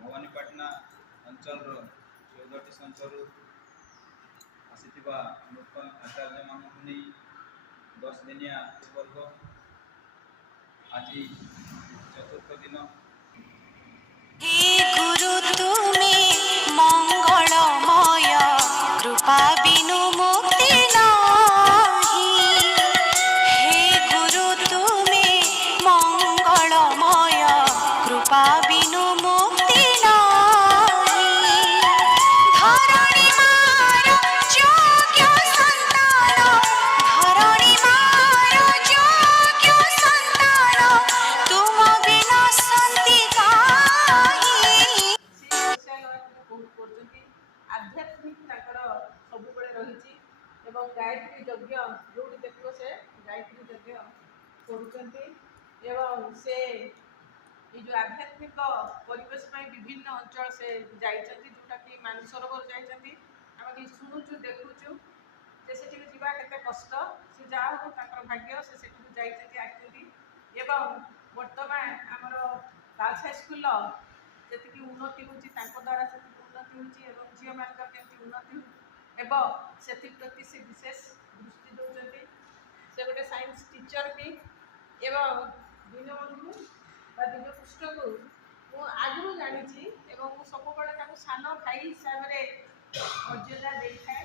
भवानीपाटना अंचल 14टी संचर आसीथिबा नूतन आचार्य मानक नहीं 10 दिनिया पर्व आज चतुर्थ दिन। हे गुरु तुम्हें मंगलमय कृपा बिनु मुक्ति नाही। हे गुरु तुम्हें मंगलमय कृपा बिनु मुक्ति नाही। धरणी मार योग्य संतान, धरणी मार योग्य संतान, तुम बिना शांति आध्यात्मिक सबुबले रही गायत्री यज्ञ जो देख से गायत्री यज्ञ कर से जो आध्यात्मिक परिवेश विभिन्न अंचल से जोटा कि मानसरोवर जाइए आम शुणुचु देखुचु से जावा के कष्ट से जहाँ हो भाग्य से एक्चुअली बर्तमान आमर गर्ल्स हाईस्कल जी उन्नति हो द्वारा से उन्नति हो झील मान केमती उन्नति से प्रति से विशेष दृष्टि दौरान से गोटे साइंस टीचर भी एवं दीनबंधु दीनकृष्ण को मुझे जानी सब सान भाई हिसाब से मर्यादा दे था।